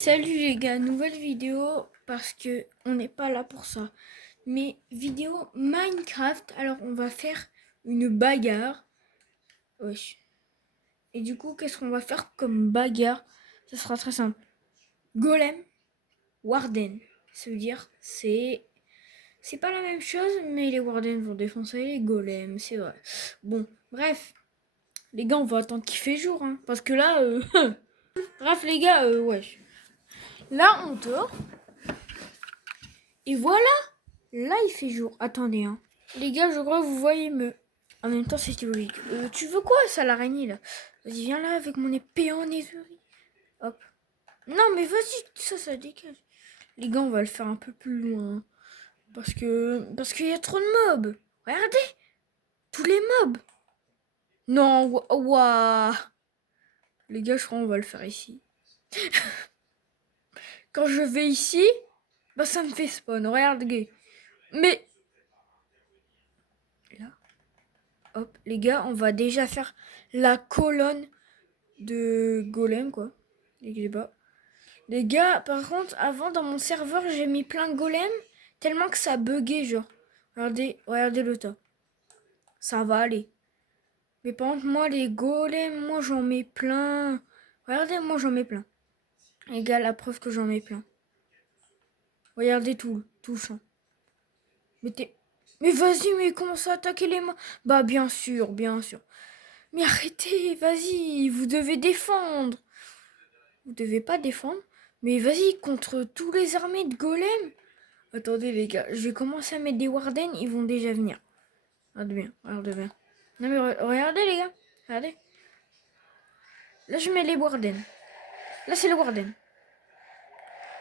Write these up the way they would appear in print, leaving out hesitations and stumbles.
Salut les gars, nouvelle vidéo parce que on n'est pas là pour ça. Mais vidéo Minecraft, alors on va faire une bagarre. Wesh. Et du coup, qu'est-ce qu'on va faire comme bagarre? Ça sera très simple. Golem, Warden. Ça veut dire c'est pas la même chose, mais les Warden vont défoncer les golems, c'est vrai. Bon, bref, les gars, on va attendre qu'il fait jour, hein, parce que là, bref les gars, wesh. Là, on dort. Et voilà. Là, il fait jour. Attendez, hein. Les gars, je crois que vous voyez me... En même temps, c'est théorique. Tu veux quoi, ça, l'araignée, là? Vas-y, viens là avec mon épée en étherie. Hop. Non, mais vas-y, ça dégage. Les gars, on va le faire un peu plus loin. Parce qu'il y a trop de mobs. Regardez. Tous les mobs. Non, ouah. Les gars, je crois qu'on va le faire ici. Quand je vais ici, bah ça me fait spawn. Regarde, gay. Mais... Là. Hop, les gars, on va déjà faire la colonne de golem, quoi. Les gars, par contre, avant, dans mon serveur, j'ai mis plein de golems, tellement que ça buguait, genre. Regardez le tas. Ça va aller. Mais par contre, moi, les golems, moi, j'en mets plein. Regardez, moi, j'en mets plein. Les gars, la preuve que j'en mets plein. Regardez tout le champ. Mais vas-y, mais comment ça attaquer les mains? Bah, bien sûr, bien sûr. Mais arrêtez, vas-y, vous devez défendre. Vous devez pas défendre. Mais vas-y, contre tous les armées de golems. Attendez les gars, je vais commencer à mettre des wardens, ils vont déjà venir. Regardez bien. Non mais regardez les gars, regardez. Là je mets les wardens. Là c'est le warden.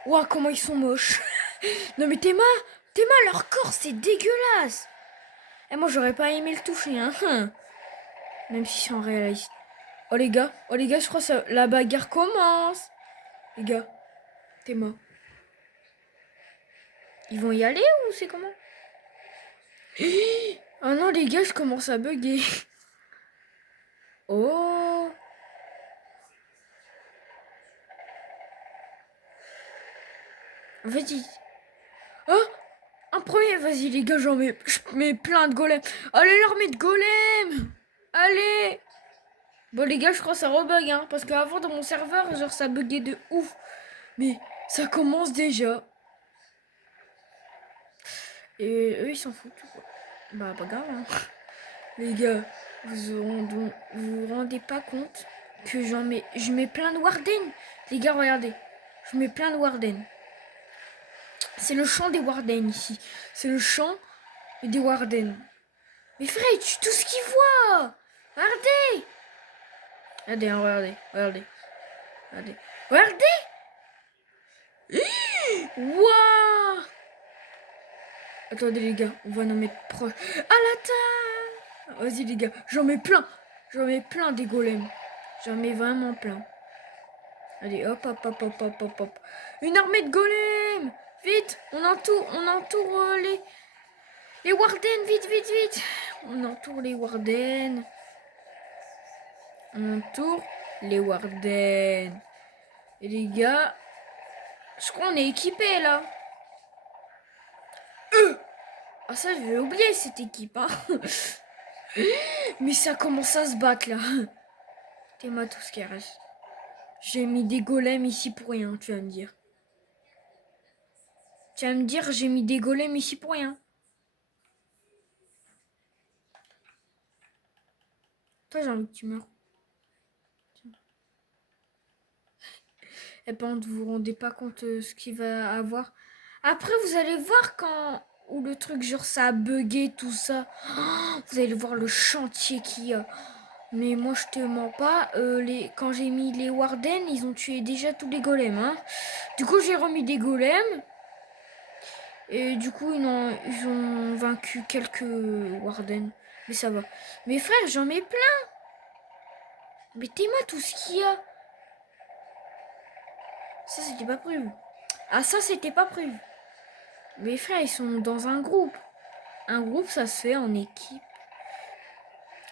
Ouah comment ils sont moches. Non mais Théma, leur corps c'est dégueulasse. Et moi j'aurais pas aimé le toucher hein. Même si c'est en réaliste. Oh les gars, je crois que la bagarre commence. Les gars, Théma. Ils vont y aller ou c'est comment? Oh non les gars, je commence à bugger. Oh. Vas-y. Oh, un premier. Vas-y les gars, je mets plein de golems. Allez l'armée de golems. Allez. Bon les gars, je crois que ça rebug hein, parce qu'avant dans mon serveur, genre ça buguait de ouf. Mais ça commence déjà. Et eux ils s'en foutent. Quoi. Bah pas grave hein. Les gars, vous rendez pas compte que je mets plein de warden. Les gars, regardez. Je mets plein de warden. C'est le champ des warden ici. C'est le champ des warden. Mais frère, il tue tout ce qu'il voit. Regardez. Regardez, hein, regardez. Regardez. Wouah. Attendez les gars, on va en mettre proche. À la table. Vas-y les gars, j'en mets plein. J'en mets plein des golems. J'en mets vraiment plein. Allez, hop. Une armée de golems. Vite, on entoure les wardens, vite. On entoure les wardens. On entoure les wardens. Et les gars, je crois qu'on est équipés là. Ah ça, je vais oublier cette équipe. Hein. Mais ça commence à se battre là. T'es ma tout ce qui reste. J'ai mis des golems ici pour rien, tu vas me dire. Tu vas me dire, j'ai mis des golems ici pour rien. Toi, j'ai envie que tu meurs. Et par contre, vous vous rendez pas compte ce qu'il va avoir. Après, vous allez voir quand... Où le truc, genre, ça a bugué, tout ça. Oh, vous allez voir le chantier qu'il y a. Mais moi, je te mens pas. Quand j'ai mis les Warden, ils ont tué déjà tous les golems. Hein. Du coup, j'ai remis des golems. Et du coup, ils ont vaincu quelques Warden. Mais ça va. Mais frère, j'en mets plein. Mettez-moi tout ce qu'il y a. Ça, c'était pas prévu. Ah, ça, c'était pas prévu. Mes frères, ils sont dans un groupe. Un groupe, ça se fait en équipe.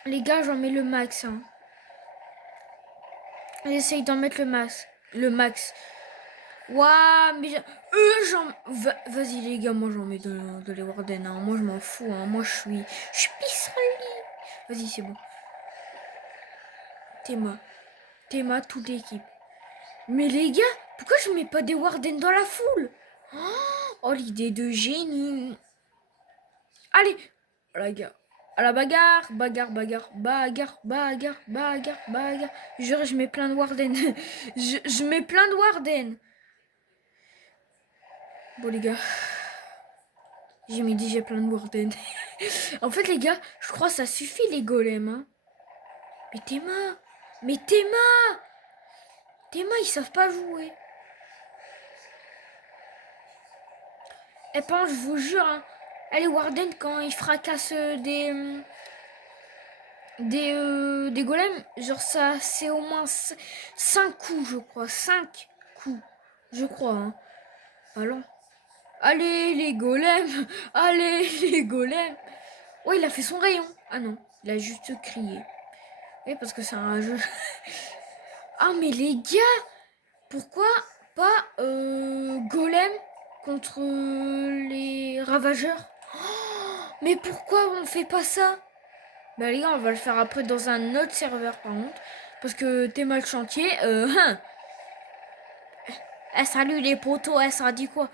Les gars, j'en mets le max. Hein. J'essaye d'en mettre le max. Le max. Ouah, mais vas-y les gars, moi j'en mets de les Warden, hein. Moi je m'en fous, hein. Moi je suis pisserli. Vas-y, c'est bon. Théma, toute l'équipe. Mais les gars, pourquoi je mets pas des Warden dans la foule? Oh, l'idée de génie. Allez, la gars. À la bagarre. Je mets plein de Warden. je mets plein de Warden. Bon les gars. J'ai mis déjà plein de Warden. En fait les gars, je crois que ça suffit les golems. Hein. Mais Théma, ils savent pas jouer. Et pas, je vous jure, hein. Les Warden, quand ils fracassent des golems, genre ça, c'est au moins 5 coups, je crois. 5 coups, je crois. Hein. Allons. Allez, les golems. Allez, les golems. Oh, il a fait son rayon. Ah non, il a juste crié. Oui, parce que c'est un jeu. Ah, mais les gars, pourquoi pas golem contre les ravageurs? Mais pourquoi on fait pas ça? Bah les gars, on va le faire après dans un autre serveur par contre. Parce que t'es mal chantier. Salut les potos, ça dit quoi?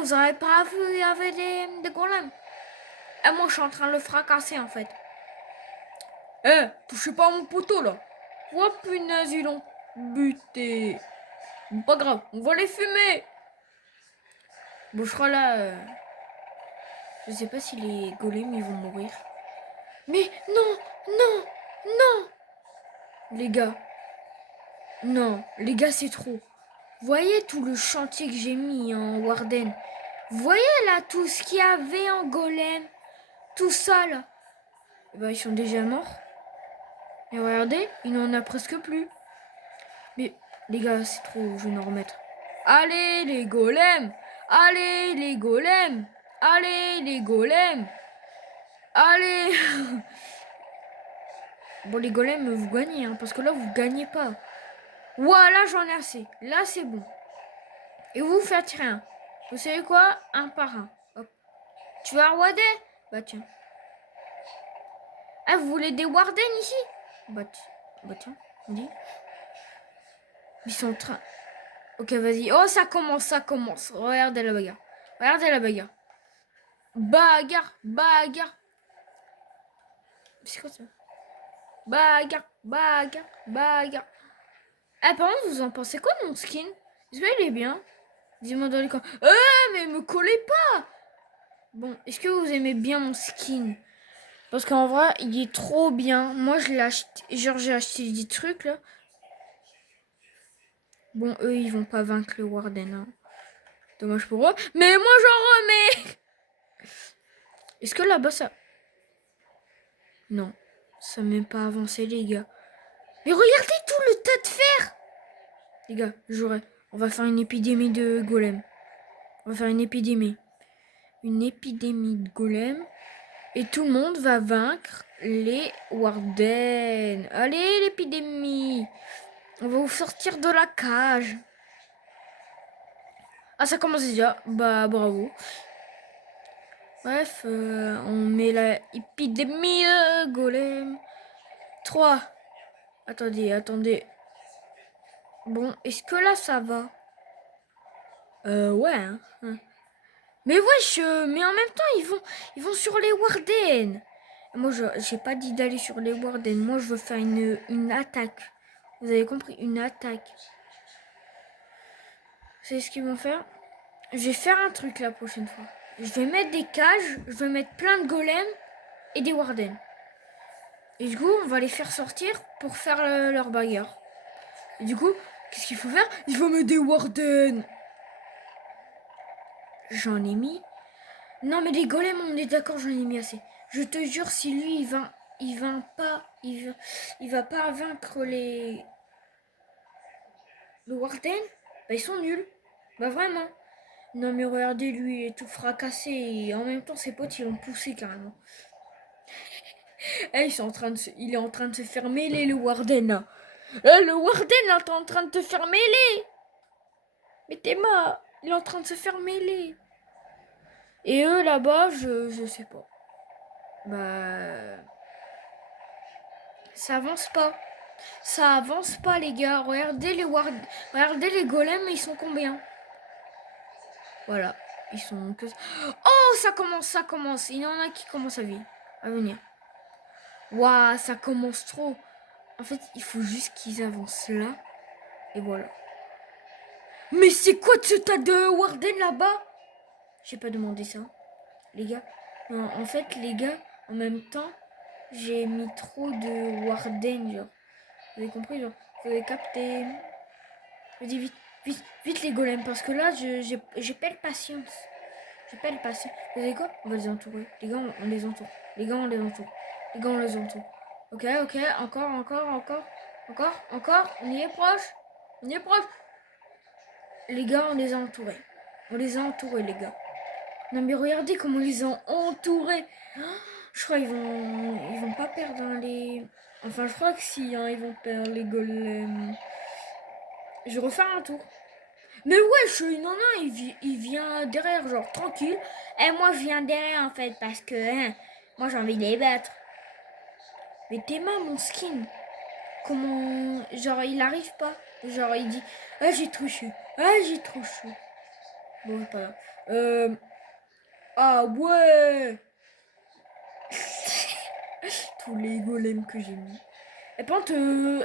Vous avez pas vu, il y avait des golems. Moi je suis en train de le fracasser en fait. Touchez pas à mon poteau là. Oh punaise, ils l'ont buté. Pas grave, on va les fumer. Bon, je crois là. Je sais pas si les golems ils vont mourir. Mais non. Les gars. Non, les gars, c'est trop. Voyez tout le chantier que j'ai mis en Warden. Voyez là tout ce qu'il y avait en golem. Tout ça là. Eh ben, ils sont déjà morts. Et regardez, il n'en a presque plus. Mais les gars, c'est trop, je vais en remettre. Allez les golems. Allez les golems. Allez les golems. Allez. Bon, les golems, vous gagnez, hein, parce que là, vous gagnez pas. Voilà, j'en ai assez. Là, c'est bon. Et vous faites rien. Vous savez quoi? Un par un. Hop. Tu veux un Warden? Bah tiens. Ah, vous voulez des Warden ici? Bah tiens, on dit. Ils sont en train... Ok, vas-y. Oh, ça commence. Regardez la bagarre. Bagarre. C'est quoi ça? Bagarre. Ah, par contre, vous en pensez quoi de mon skin? Est-ce qu'il est bien? Dis-moi dans les commentaires. Mais me collez pas! Bon, est-ce que vous aimez bien mon skin? Parce qu'en vrai, il est trop bien. Moi, je l'ai acheté. Genre, j'ai acheté des trucs là. Bon, eux, ils vont pas vaincre le Warden. Hein. Dommage pour eux. Mais moi, j'en remets! Est-ce que là-bas, ça... Non. Ça m'a même pas avancé, les gars. Mais regardez tout le tas de fer! Les gars, j'aurais... On va faire une épidémie de golem. On va faire une épidémie. Une épidémie de golem. Et tout le monde va vaincre les Warden. Allez, l'épidémie. On va vous sortir de la cage. Ah, ça commence déjà. Bah, bravo. Bref, on met la épidémie golem. 3. Attendez. Bon, est-ce que là, ça va? Ouais. Hein. Mais wesh, mais en même temps, ils vont sur les Warden. Moi, j'ai pas dit d'aller sur les Warden. Moi, je veux faire une attaque. Vous avez compris? Une attaque. C'est ce qu'ils vont faire. Je vais faire un truc la prochaine fois. Je vais mettre des cages. Je vais mettre plein de golems et des Warden. Et du coup, on va les faire sortir pour faire leur bagarre. Et du coup, qu'est-ce qu'il faut faire? Il faut mettre des Warden. J'en ai mis. Non, mais les golems, on est d'accord, j'en ai mis assez. Je te jure, si lui, il va pas vaincre le Warden, bah ils sont nuls. Bah vraiment. Non, mais regardez, lui, il est tout fracassé. Et en même temps, ses potes, ils l'ont poussé carrément. Il est en train de se faire mêler, le Warden. Le Warden, là, t'es en train de te faire mêler. Mais Théma, il est en train de se faire mêler. Et eux là-bas, je sais pas. Bah. Ça avance pas. Ça avance pas, les gars. Regardez les golems, ils sont combien? Voilà. Ils sont que. Oh, ça commence, ça commence. Il y en a qui commencent à venir. Waouh, ça commence trop. En fait, il faut juste qu'ils avancent là. Et voilà. Mais c'est quoi ce tas de Warden là-bas? J'ai pas demandé ça, les gars. Non, en fait, les gars, en même temps, j'ai mis trop de Warden, genre. Vous avez compris, genre. Vous avez capté. Je dis vite, vite, vite les golems, parce que là, j'ai pas de patience. J'ai pas de patience. Vous savez quoi? On va les entourer. Les gars, on les entoure. Les gars, on les entoure. Les gars, on les entoure. Ok, ok, encore, encore, encore. Encore, encore. On y est proche. On y est proche. Les gars, on les a entourés. On les a entourés, les gars. Non, mais regardez comment ils les ont entourés. Je crois qu'ils vont pas perdre les... Enfin, je crois que si, hein, ils vont perdre les golems. Je vais refaire un tour. Mais wesh, non, non, il vient derrière, genre, tranquille. Et moi, je viens derrière, en fait, parce que, hein, moi, j'ai envie de les battre. Mais Théma, mon skin, comment... Genre, il arrive pas. Genre, il dit, ah, j'ai trop chaud. Ah, j'ai trop chaud. Bon, c'est pas grave. Ah, ouais. Tous les golems que j'ai mis. Et par contre, il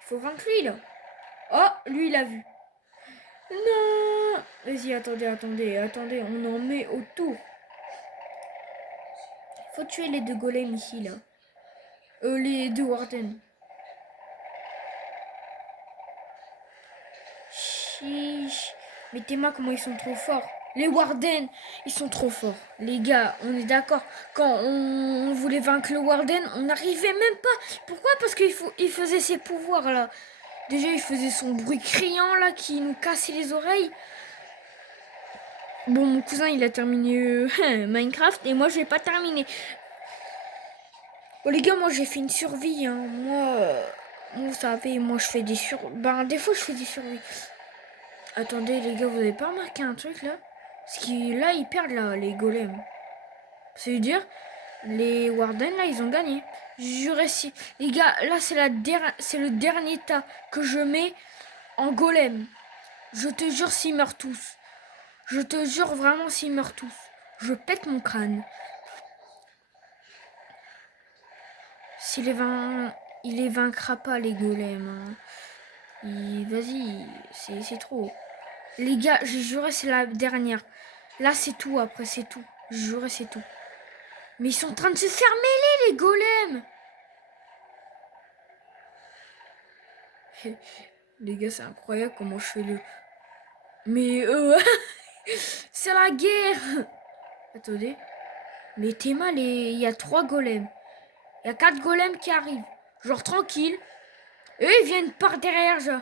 faut vaincre lui, là. Oh, lui, il a vu. Non. Vas-y, attendez, on en met autour. Faut tuer les deux golems ici, là. Les deux Warden. Chiche. Mais Théma, comment ils sont trop forts. Les Warden, ils sont trop forts. Les gars, on est d'accord. Quand on voulait vaincre le Warden, on n'arrivait même pas. Pourquoi? Parce qu'il faisait ses pouvoirs, là. Déjà, il faisait son bruit criant, là, qui nous cassait les oreilles. Bon, mon cousin, il a terminé Minecraft, et moi, je n'ai pas terminé. Bon, les gars, moi, j'ai fait une survie, hein. Moi, vous savez, moi, je fais des survies. Ben, des fois, je fais des survies. Attendez, les gars, vous avez pas remarqué un truc, là? Parce que là, ils perdent, là, les golems. C'est-à-dire, les Warden, là, ils ont gagné. Juré si. Les gars, là, c'est le dernier tas que je mets en golem. Je te jure, s'ils meurent tous. Je te jure, vraiment, s'ils meurent tous. Je pète mon crâne. Il les vaincra pas, les golems. Hein. Vas-y, c'est trop. Les gars, j'ai juré, c'est la dernière. Là, c'est tout, après, c'est tout. J'ai juré, c'est tout. Mais ils sont en train de se faire mêler, les golems. Les gars, c'est incroyable comment je fais le... Mais c'est la guerre. Attendez. Mais t'es mal, il y a 3 golems. Il y a 4 golems qui arrivent. Genre tranquille. Et eux, ils viennent par derrière, genre.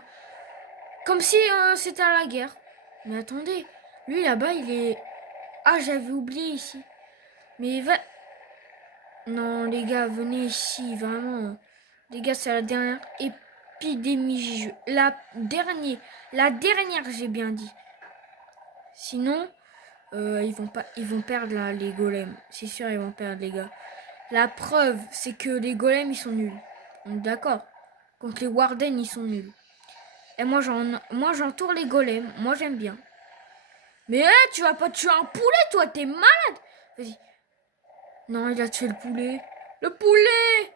Comme si c'était à la guerre. Mais attendez. Lui, là-bas, il est... Ah, j'avais oublié ici. Mais va... Non, les gars, venez ici, vraiment. Les gars, c'est la dernière épidémie. La dernière, j'ai bien dit. Sinon, ils vont perdre là, les golems. C'est sûr, ils vont perdre, les gars. La preuve, c'est que les golems, ils sont nuls. On est d'accord. Contre les Warden, ils sont nuls. Et moi, j'entoure les golems. Moi, j'aime bien. Mais tu vas pas tuer un poulet, toi, t'es malade. Vas-y. Non, il a tué le poulet. Le poulet.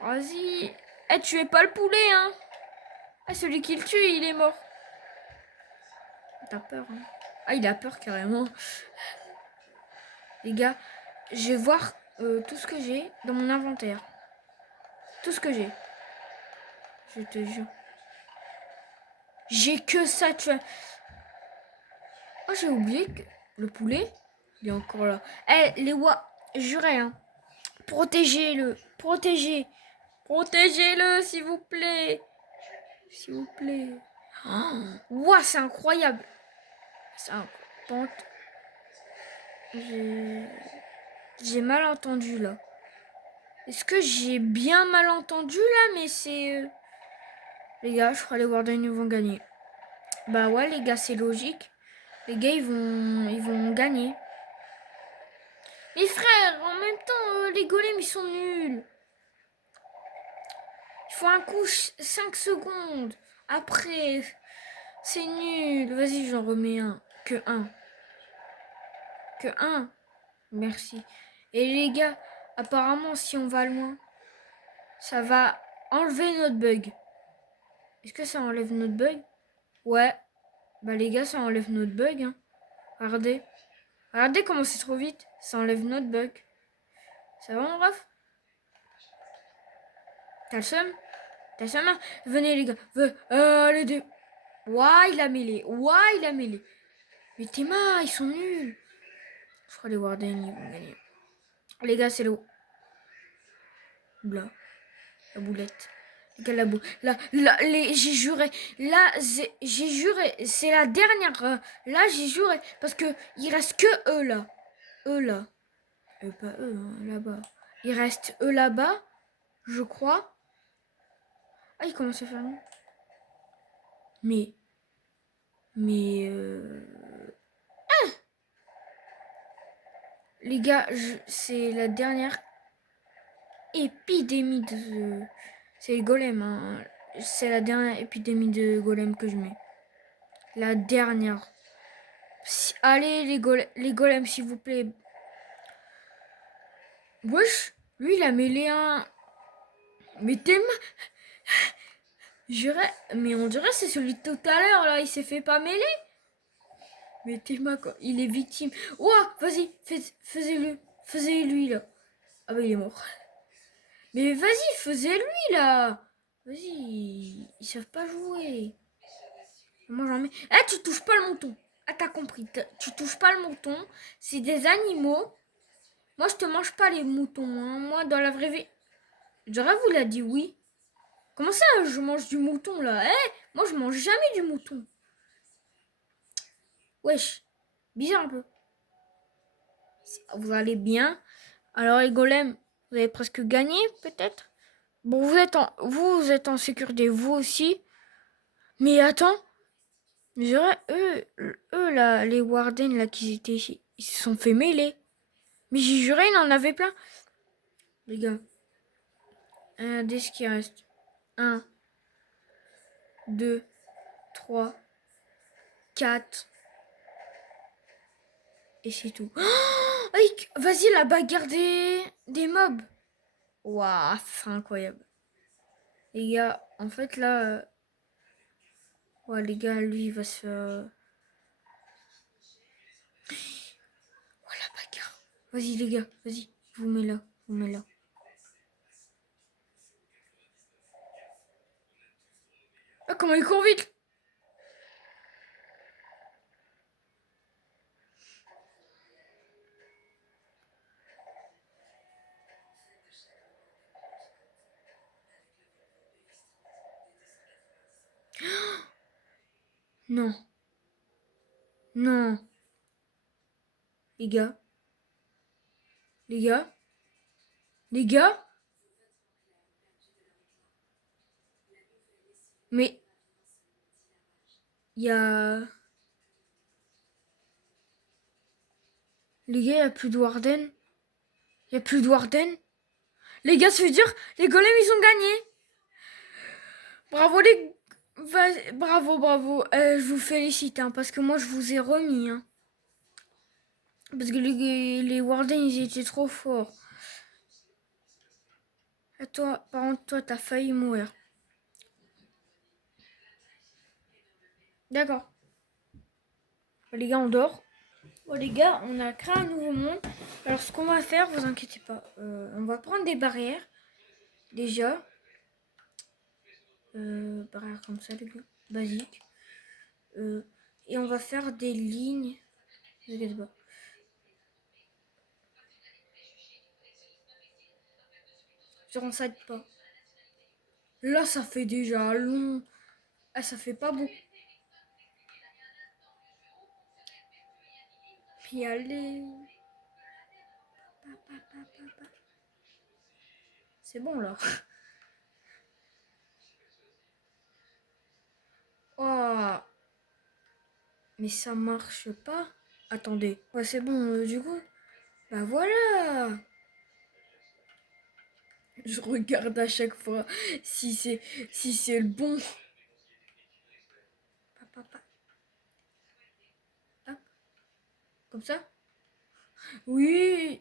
Vas-y. Tuez pas le poulet, hein. Celui qui le tue, il est mort. T'as peur, hein. Ah, il a peur, carrément. Les gars, je vais voir tout ce que j'ai dans mon inventaire. Tout ce que j'ai. Je te jure. J'ai que ça, tu vois. Oh, j'ai oublié que le poulet, il est encore là. Les wa... Jurez, hein. Protégez-le. Protégez-le, s'il vous plaît. S'il vous plaît. Ouah, c'est incroyable. C'est un... J'ai mal entendu, là. Est-ce que j'ai bien mal entendu, là? Mais c'est... Les gars, je crois que les Warden vont gagner. Bah ouais les gars, c'est logique. Les gars, ils vont gagner. Les frères, en même temps, les golems, ils sont nuls. Il faut un coup 5 secondes. Après, c'est nul. Vas-y, j'en remets un. Que un. Que un. Merci. Et les gars, apparemment, si on va loin, ça va enlever notre bug. Est-ce que ça enlève notre bug? Ouais. Bah les gars, ça enlève notre bug. Hein. Regardez. Regardez comment c'est trop vite. Ça enlève notre bug. Ça va mon ref? T'as le seum? T'as le seum hein. Venez les gars. Les deux. Ouah, il a mêlé. Ouah, il a mêlé. Mais tes mains, ils sont nuls. Je crois les Warden, ils vont gagner. Les gars, c'est le... Là. La boulette. Les gars, la boule. Là, j'ai juré. Là, j'ai juré. C'est la dernière. Là, j'ai juré. Parce que il reste que eux, là. Eux, là. Pas eux, hein, là-bas. Il reste eux, là-bas. Je crois. Ah, il commence à faire long. Mais... Mais... Les gars, c'est la dernière épidémie de... C'est les golems, hein. C'est la dernière épidémie de golem que je mets. La dernière. Allez, les golems, s'il vous plaît. Wesh, lui, il a mêlé un... Mais t'es... Mais on dirait c'est celui de tout à l'heure, là. Il s'est fait pas mêler. Mais Thelma, quoi. Il est victime. Ouah, vas-y, faisez-le. Faisez-lui, là. Ah bah, il est mort. Mais vas-y, faisez-lui, là. Vas-y, ils savent pas jouer. Moi, j'en mets... Eh, tu touches pas le mouton. Ah, t'as compris. Tu touches pas le mouton. C'est des animaux. Moi, je te mange pas les moutons. Hein. Moi, dans la vraie vie... J'aurais vous l'a dit oui. Comment ça, je mange du mouton, là? Eh, moi, je mange jamais du mouton. Wesh. Bizarre un peu. Vous allez bien. Alors les golems, vous avez presque gagné peut-être. Bon, vous êtes en sécurité, vous aussi. Mais attends, eux là, les Warden là qui étaient ici, ils se sont fait mêler. Mais j'ai juré, il en avait plein. Les gars, dès ce qui reste. 1, 2, 3, 4. Et c'est tout. Oh, vas-y, la bagarre des mobs. Waouh, c'est incroyable. Les gars, en fait là... ouais, les gars, lui, il va se faire... oh, la bagarre. Vas-y, les gars, vas-y. Je vous mets là, je vous mets là. Ah, comment il court vite. Non. Non. Les gars. Les gars. Les gars. Mais... il y a... les gars, il n'y a plus de Warden. Il n'y a plus de Warden. Les gars, ça veut dire... les golems, ils ont gagné. Bravo, les... bravo, bravo. Je vous félicite, hein, parce que moi, je vous ai remis. Hein. Parce que les Warden, ils étaient trop forts. Et toi, par contre, toi, t'as failli mourir. D'accord. Les gars, on dort. Bon, les gars, on a créé un nouveau monde. Alors, ce qu'on va faire, vous inquiétez pas. On va prendre des barrières. Déjà. Barrières comme ça, les gars. Basique. Et on va faire des lignes. Ne vous inquiétez pas. Sur on s'aide pas. Là, ça fait déjà long. Ah, ça fait pas beaucoup. Puis allez. C'est bon, là. Oh. Mais ça marche pas. Attendez. Ouais, c'est bon, du coup. Bah voilà. Je regarde à chaque fois si c'est le bon. Hop. Comme ça. Oui.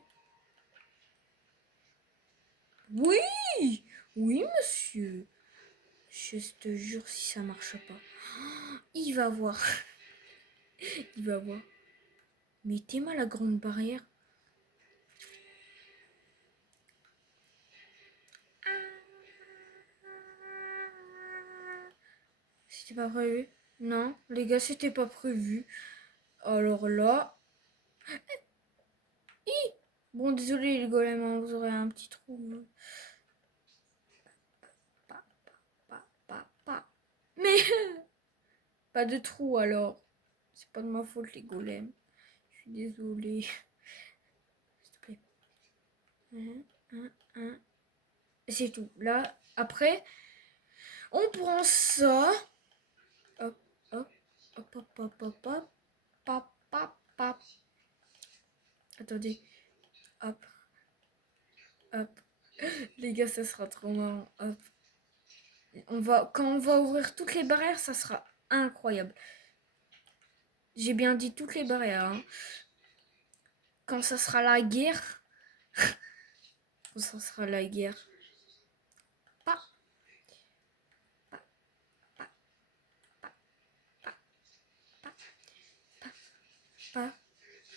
Oui. Oui, monsieur. Je te jure si ça marche pas. Il va voir. Il va voir. Mettez-moi la grande barrière. C'était pas prévu? Non, les gars, c'était pas prévu. Alors là... Bon, désolé les golems, hein, vous aurez un petit trou. Mais pas de trou alors. C'est pas de ma faute les golems. Je suis désolée. S'il te plaît. C'est tout. Là, après, on prend ça. Hop, hop, hop, hop, hop, hop, hop, hop, hop, hop. Attendez. Hop, hop. Les gars, ça sera trop marrant. Hop. Quand on va ouvrir toutes les barrières, ça sera incroyable. J'ai bien dit toutes les barrières. Hein. Quand ça sera la guerre. Quand ça sera la guerre.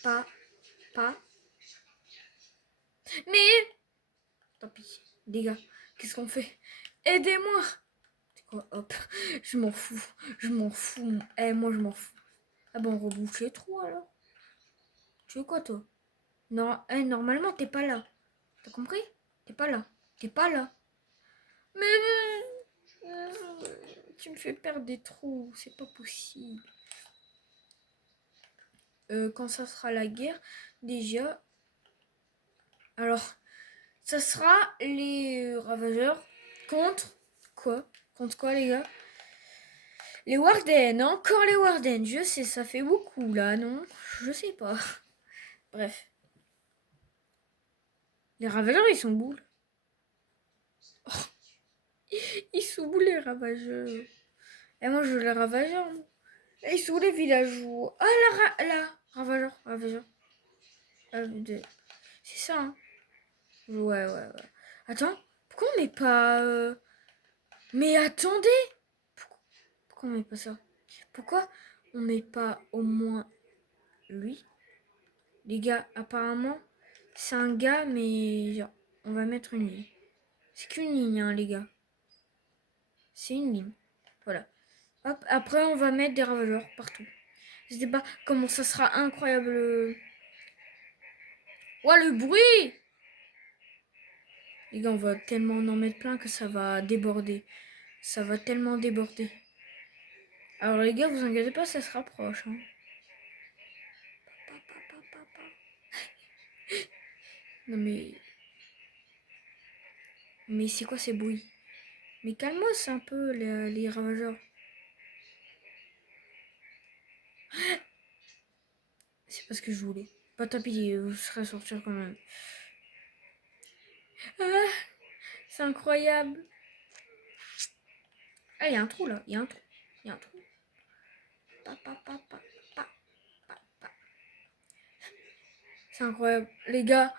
Pas. Pas. Mais. Tant pis. Les gars, qu'est-ce qu'on fait? Aidez-moi! C'est quoi? Hop. Je m'en fous. Je m'en fous. Moi, je m'en fous. Ah bon, on rebouche les trous alors. Tu veux quoi, toi? Non, normalement, t'es pas là. T'as compris? T'es pas là. T'es pas là. Mais tu me fais perdre des trous, c'est pas possible. Quand ça sera la guerre, déjà. Alors, ça sera les ravageurs contre quoi? Contre quoi, les gars? Les Warden, encore les Warden. Je sais, ça fait beaucoup là, non? Je sais pas. Bref. Les ravageurs, ils sont boules. Oh, ils sont boules, les ravageurs. Et moi, je veux les ravageurs. Ils sont les villageois. Ah, la ravageur. C'est ça, hein. Ouais. Attends, pourquoi on met pas... Mais attendez. Pourquoi on met pas ça? Pourquoi on met pas au moins lui? Les gars, apparemment, c'est un gars, mais genre, on va mettre une ligne. C'est qu'une ligne, hein, les gars. C'est une ligne. Voilà. Hop, après, on va mettre des ravageurs partout. Je sais pas comment ça sera incroyable. Ouais, le bruit! Les gars, on va tellement en mettre plein que ça va déborder. Ça va tellement déborder. Alors les gars, vous inquiétez pas, ça se rapproche. Hein. Non mais... Mais c'est quoi ces bruits? Mais calme-moi, c'est un peu les ravageurs. C'est pas ce que je voulais. Pas tant pis, vous serez sortir quand même. Ah, c'est incroyable. Ah, il y a un trou là, il y a un trou. C'est incroyable. Les gars.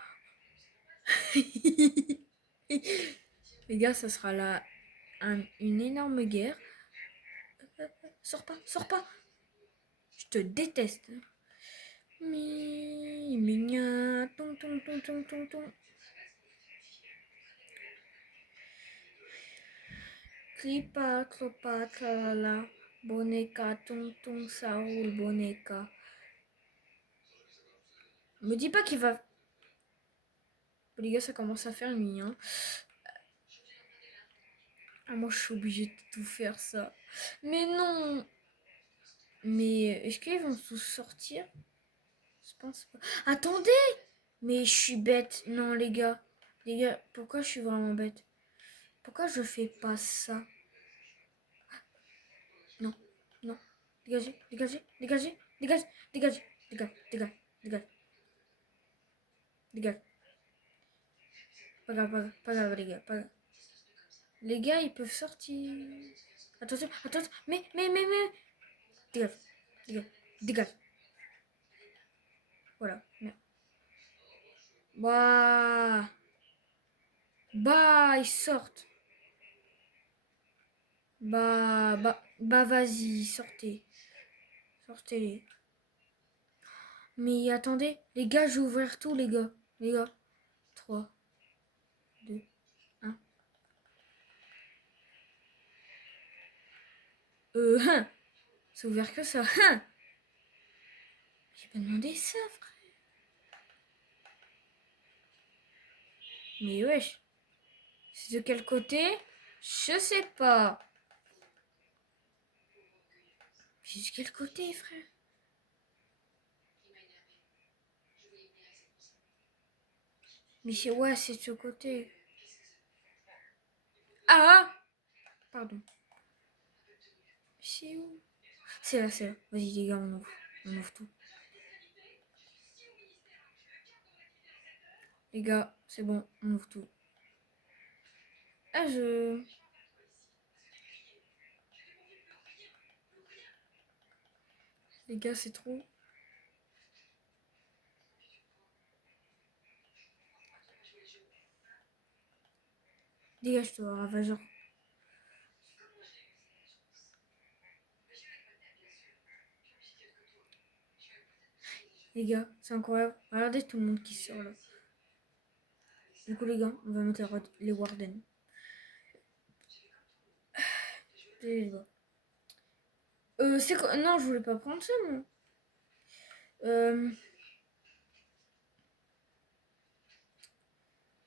Les gars, ça sera là une énorme guerre. Sors pas. Je te déteste. Migna, ton. Clipa, clopa, tralala, boneka, ton, ça roule, boneka. Me dis pas qu'il va... Les gars, ça commence à faire nuit, hein. Ah, moi, je suis obligée de tout faire ça. Mais non. Mais est-ce qu'ils vont tous sortir? Je pense pas. Attendez. Mais je suis bête. Non, les gars. Les gars, pourquoi je suis vraiment bête? Pourquoi je fais pas ça? Non. Dégagez. dégage, dégage, dégage, dégage, dégage, dégage. Pas grave, pas grave, les gars, pas grave. Les gars, ils peuvent sortir. Attention, attention, mais. Dégage, dégage, dégage. Voilà. Bah. Bah, ils sortent. Bah, vas-y, sortez. Sortez-les. Mais attendez, les gars, je vais ouvrir tout, les gars. Les gars. 3, 2, 1. Hein. C'est ouvert que ça. Hein. J'ai pas demandé ça, frère. Mais wesh. C'est de quel côté? Je sais pas. C'est de quel côté, frère? Mais c'est ouais, c'est de ce côté. Ah! Pardon. C'est où? C'est là, c'est là. Vas-y, les gars, on ouvre. On ouvre tout. Les gars, c'est bon, on ouvre tout. Ah, Les gars, c'est trop. Dégage-toi, ravageur. Les gars, c'est incroyable. Regardez tout le monde qui sort là. Du coup, les gars, on va mettre les wardens. C'est quoi? Non, je voulais pas prendre ça, moi.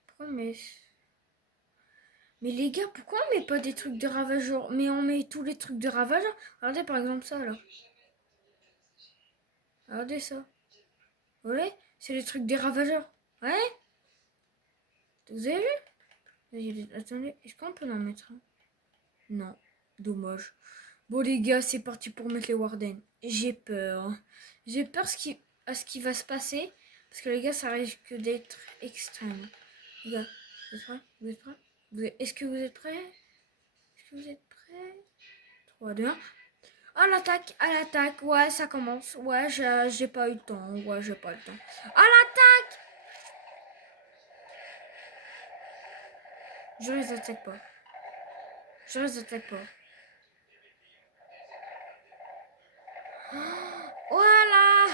Pourquoi mais les gars, pourquoi on met pas des trucs de ravageurs? Mais on met tous les trucs de ravageurs. Regardez par exemple ça là. Regardez ça. Vous voyez? C'est les trucs des ravageurs. Ouais? Vous avez vu? Attendez, est-ce qu'on peut en mettre un? Non. Dommage. Bon les gars, c'est parti pour mettre les wardens. J'ai peur. J'ai peur à ce qui va se passer. Parce que les gars, ça risque d'être extrême. Les gars, vous êtes prêts? Vous êtes prêts? Est-ce que vous êtes prêts? Est-ce que vous êtes prêts? 3, 2, 1. À l'attaque, ouais, ça commence. Ouais, j'ai pas eu le temps. Ouais, j'ai pas eu le temps. À l'attaque! Je les attaque pas. Je les attaque pas. Voilà!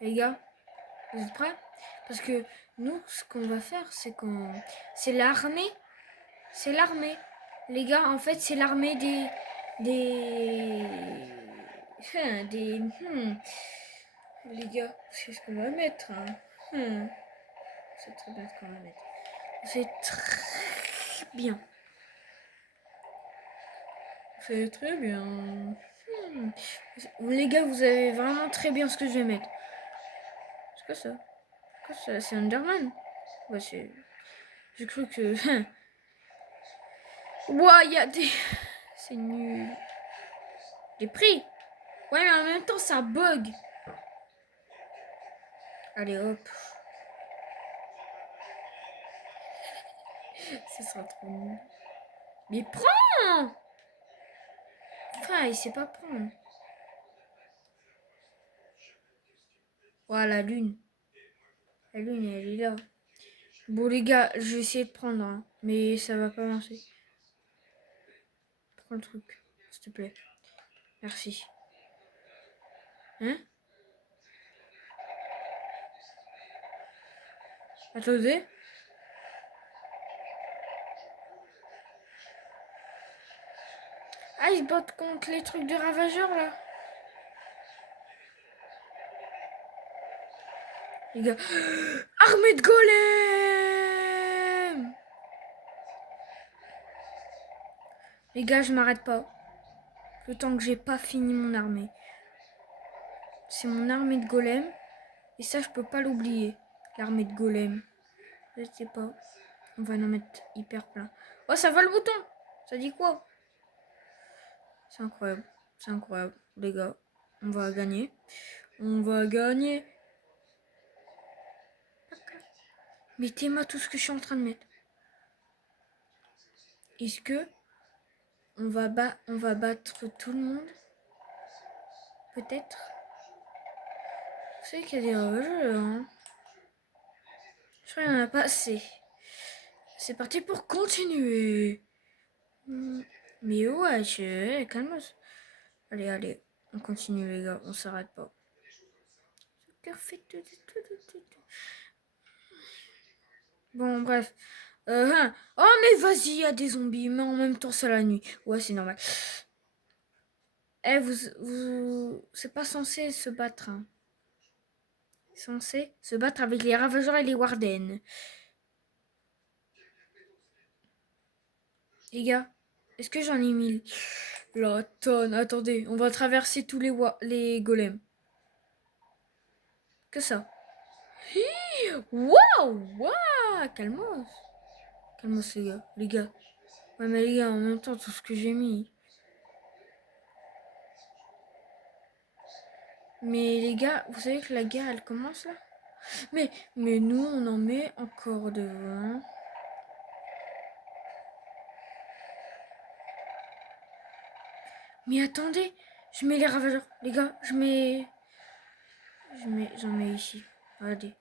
Les gars, vous êtes prêts? Parce que nous, ce qu'on va faire, c'est l'armée. C'est l'armée. Les gars, en fait, c'est l'armée des... Les gars, c'est ce qu'on va mettre. Hein. C'est très bien ce qu'on va mettre. C'est très bien. C'est très bien. Les gars, vous avez vraiment très bien ce que je vais mettre. C'est quoi ça? C'est quoi ça? C'est Underman? Ouais, c'est... J'ai cru que... Ouah, il y a des... C'est nul. J'ai pris. Ouais, mais en même temps, ça bug. Allez, hop. Ça sera trop nul. Mais prends! Enfin, il sait pas prendre. Voilà, la lune. La lune, elle est là. Bon, les gars, je vais essayer de prendre, hein, mais ça va pas marcher. Prends le truc, s'il te plaît. Merci. Hein? Attendez. Ah, ils se battent contre les trucs de ravageurs, là. Les gars. Armée de golem! Les gars, je m'arrête pas. Le temps que j'ai pas fini mon armée. C'est mon armée de golem. Et ça, je peux pas l'oublier. L'armée de golem. Je sais pas. On va en mettre hyper plein. Oh, ça va le bouton! Ça dit quoi? C'est incroyable. C'est incroyable. les gars. On va gagner. On va gagner. Mettez-moi tout ce que je suis en train de mettre. Est-ce que on va battre tout le monde? Peut-être. Vous savez qu'il y a des ravageurs, hein. Je crois qu'il n'y en a pas assez. C'est parti pour continuer. Mais ouais, calme. Allez, on continue les gars, on s'arrête pas. Bon, bref. Oh, mais vas-y, il y a des zombies, mais en même temps, c'est la nuit. Ouais, c'est normal. Eh, c'est pas censé se battre. Hein. C'est censé se battre avec les ravageurs et les wardens. Les gars, est-ce que j'en ai 1000? La tonne. Attendez, on va traverser tous les golems. Que ça? Waouh! Waouh! Calmos. Calmos, les gars. Les gars. Ouais, mais les gars, en même temps, tout ce que j'ai mis. Mais les gars, vous savez que la guerre, elle commence là? Mais nous, on en met encore devant. Mais attendez, je mets les ravageurs. Les gars, j'en mets ici. Regardez.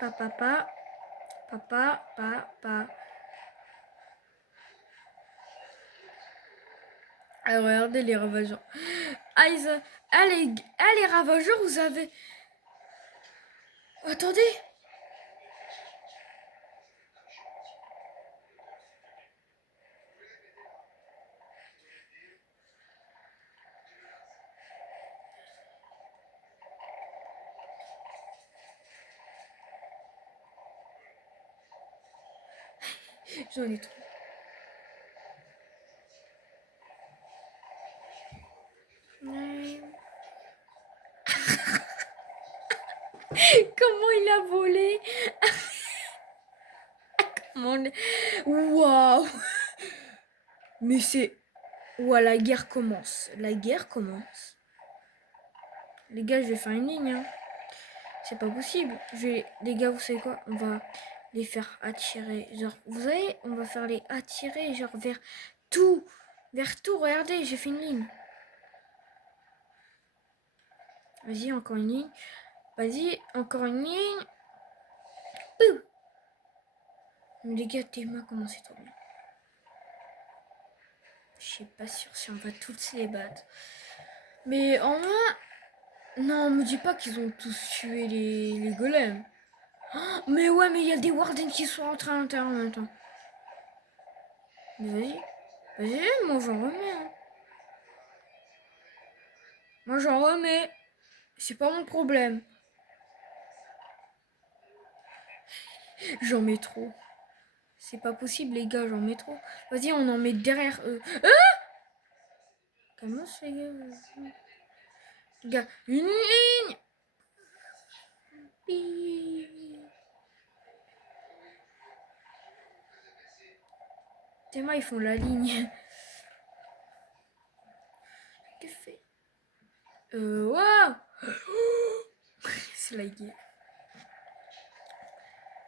Papa. Alors, regardez les ravageurs. Les ravageurs, vous avez... Attendez. J'en ai trop. Comment il a volé? Waouh! Mais c'est... Ouah, la guerre commence. La guerre commence. Les gars, je vais faire une ligne. Hein. C'est pas possible. Les gars, vous savez quoi? On va les faire attirer. Genre, vous savez, on va faire les attirer genre vers tout. Vers tout. Regardez, j'ai fait une ligne. Vas-y, encore une ligne. Vas-y, encore une ligne. Boum. Les gars, tes mains, comment c'est trop bien. Je suis pas sûre si on va tous les battre. Mais en moins... Non, me dis pas qu'ils ont tous tué les golems. Oh, mais ouais, mais il y a des wardens qui sont rentrés à l'intérieur en même temps. Mais vas-y, moi j'en remets. Hein. Moi j'en remets. C'est pas mon problème. J'en mets trop. C'est pas possible, les gars, j'en mets trop. Vas-y, on en met derrière eux. Ah! Comment c'est, les gars? Les gars, une ligne! Tellement ils font la ligne. Qu'est-ce que fait? Waouh! C'est la guerre.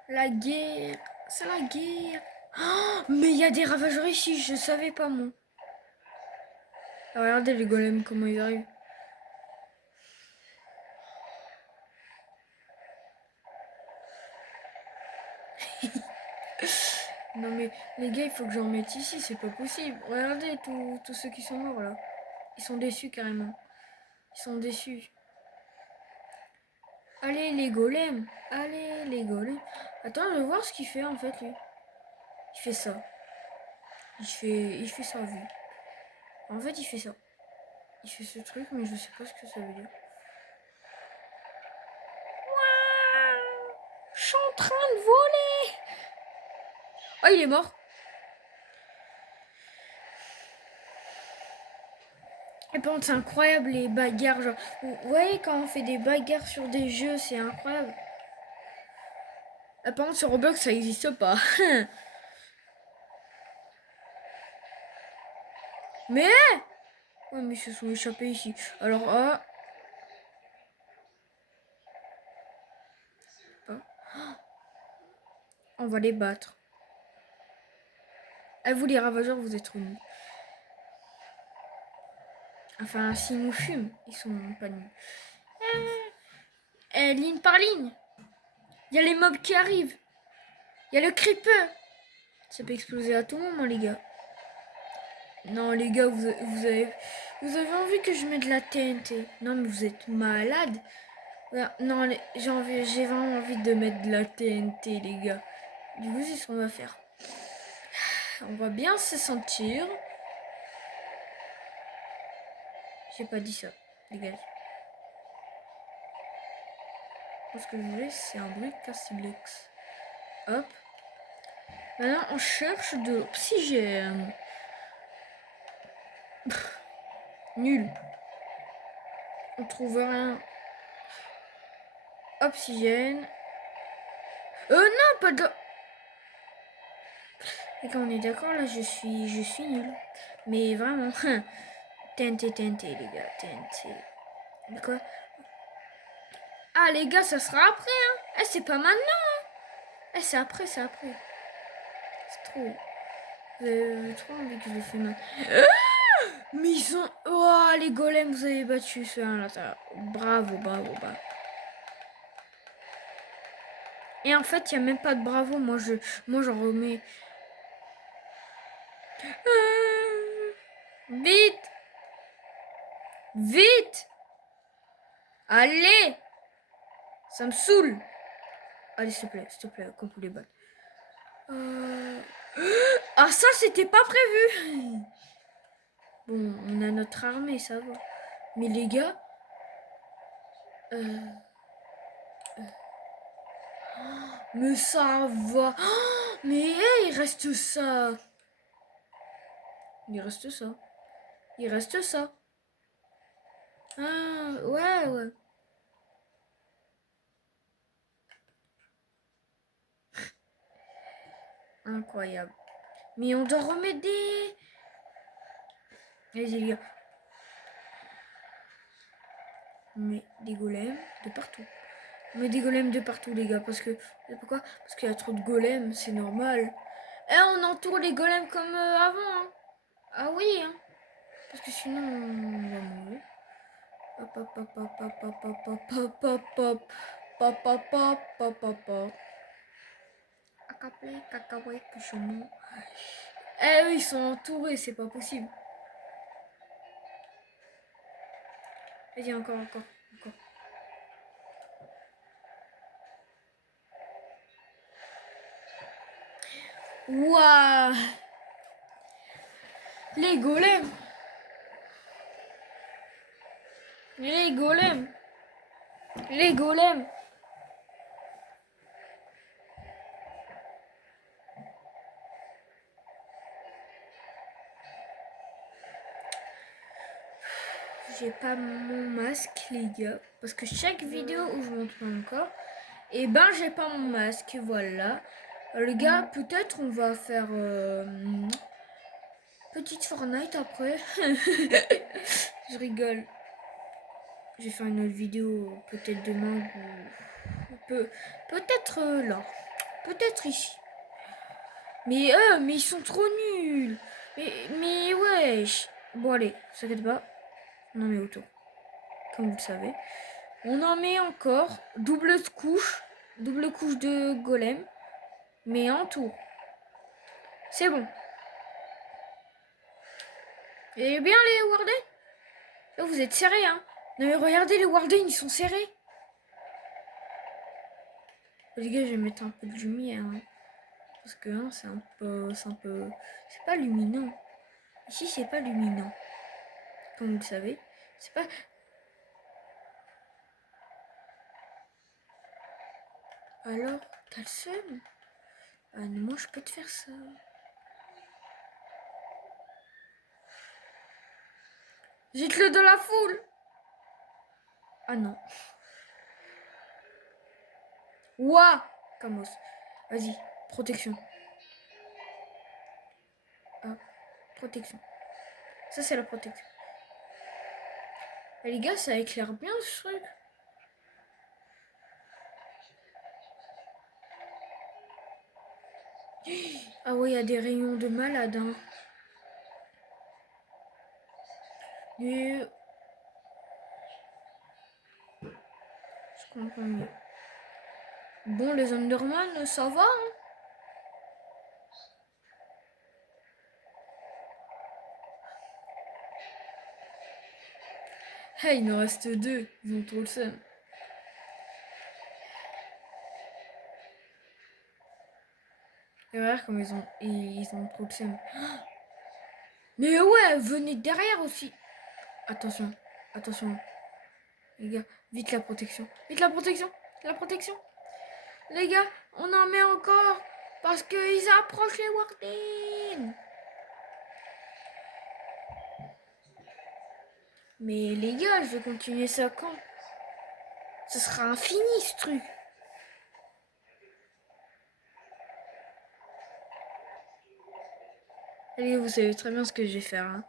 La guerre. C'est la guerre. Oh, mais il y a des ravageurs ici, je savais pas moi. Regardez les golems, comment ils arrivent. Non mais les gars, il faut que j'en mette ici, c'est pas possible. Regardez tous ceux qui sont morts là. Ils sont déçus carrément. Ils sont déçus. Allez les golems. Allez les golems. Attends, je vais voir ce qu'il fait en fait lui. Il fait ça. Il fait ça vu. En fait il fait ça. Il fait ce truc mais je sais pas ce que ça veut dire. Je suis en train de voler. Oh il est mort. Et par contre c'est incroyable les bagarres. Genre, vous voyez quand on fait des bagarres sur des jeux, c'est incroyable. Par contre sur Roblox ça existe pas. Mais ouais, mais ils se sont échappés ici. Alors, ah. On va les battre. Eh, vous les ravageurs, vous êtes trop nuls. Enfin, s'ils nous fument, ils sont pas nuls. Ligne par ligne. Il y a les mobs qui arrivent. Il y a le creeper. Ça peut exploser à tout moment, les gars. Non, les gars, vous avez envie que je mette de la TNT. Non, mais vous êtes malades. Non, j'ai vraiment envie de mettre de la TNT, les gars. Du coup, c'est ce qu'on va faire. On va bien se sentir. J'ai pas dit ça, les gars. Ce que je voulais, c'est un bruit Castillex. Hop. Maintenant, on cherche de l'oxygène. Nul. On trouve rien. Oxygène. Non, pas de... Et quand on est d'accord, là, je suis nul. Mais vraiment, TNT, TNT, les gars, TNT. Mais quoi? Ah, les gars, ça sera après, hein. Eh, c'est pas maintenant, hein. Eh, c'est après, c'est après. C'est trop. Vous avez trop envie que je le fasse maintenant. Mais ils sont... Oh, les golems, vous avez battu ceux-là, là. Bravo, bravo, bravo. Et en fait, il n'y a même pas de bravo. Moi, j'en remets... Vite! Vite! Allez! Ça me saoule! Allez, s'il te plaît, qu'on peut les battre. Ah, ça, c'était pas prévu! Bon, on a notre armée, ça va. Mais les gars... Mais ça va. Mais hey, il reste ça. Il reste ça. Il reste ça. Ah, ouais, ouais. Incroyable. Mais on doit remettre des... Vas-y, les gars. Mais des golems de partout. Mais des golems de partout, les gars. Parce que... Pourquoi? Parce qu'il y a trop de golems, c'est normal. Eh, on entoure les golems comme avant, hein. Ah oui, hein. Parce que sinon, on va mourir. Hop, hop, hop, hop, hop, hop, hop, hop, hop, hop, hop. Pop, pop, pop, pop, pop, pop. Acapé, cacahuète, pichon. Eh oui, ils sont entourés, c'est pas possible. Vas-y, encore, encore, encore. Waouh! Les golems! Les golems! Les golems! J'ai pas mon masque, les gars. Parce que chaque vidéo où je montre pas encore, et ben j'ai pas mon masque, voilà. Les gars, peut-être on va faire petite Fortnite après. Je rigole. Je vais faire une autre vidéo peut-être demain ou peut-être là. Peut-être ici. Mais ils sont trop nuls. Mais wesh. Bon allez, s'inquiète pas. On en met autour. Comme vous le savez. On en met encore. Double couche. Double couche de golem. Mais en tour. C'est bon. Et bien les Warden. Là vous êtes serrés, hein. Non mais regardez, les Warden ils sont serrés. Les gars, je vais mettre un peu de lumière. Hein. Parce que hein, c'est un peu... C'est pas luminant. Ici, c'est pas luminant. Comme vous le savez. C'est pas... Alors, t'as le seum? Ah non, moi, je peux te faire ça. Jette-le dans la foule. Ah non. Ouah, Camos. Vas-y, protection. Ah, protection. Ça, c'est la protection. Et les gars, ça éclaire bien ce truc. Ah ouais, il y a des rayons de malade. Hein. Mais... Je comprends mieux. Bon, les Enderman, ça va. Hein. Hey, il en reste 2. Ils ont trop le seum. Et regarde comme ils ont trop le seum. Mais ouais, venez derrière aussi. Attention, attention. Les gars, vite la protection. Vite la protection. La protection. Les gars, on en met encore. Parce qu'ils approchent les Wardens. Mais les gars, je vais continuer ça quand? Ce sera infini ce truc. Allez, vous savez très bien ce que je vais faire. Hein.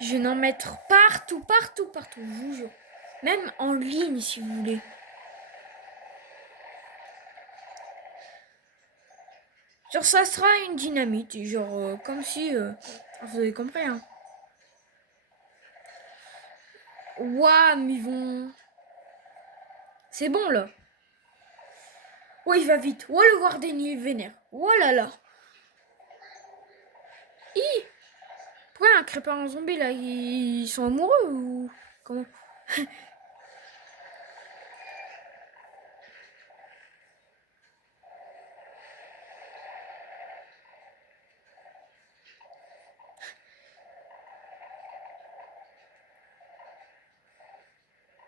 Je vais en mettre partout, partout, partout, je vous jure. Même en ligne si vous voulez. Genre ça sera une dynamite, genre comme si... vous avez compris, hein. Ouah, mais ils vont... C'est bon, là. Ouais, il va vite. Ouais, le Warden, il est vénère. Oh là là. Pourquoi un crépin en zombie, là? Ils sont amoureux ou... Comment?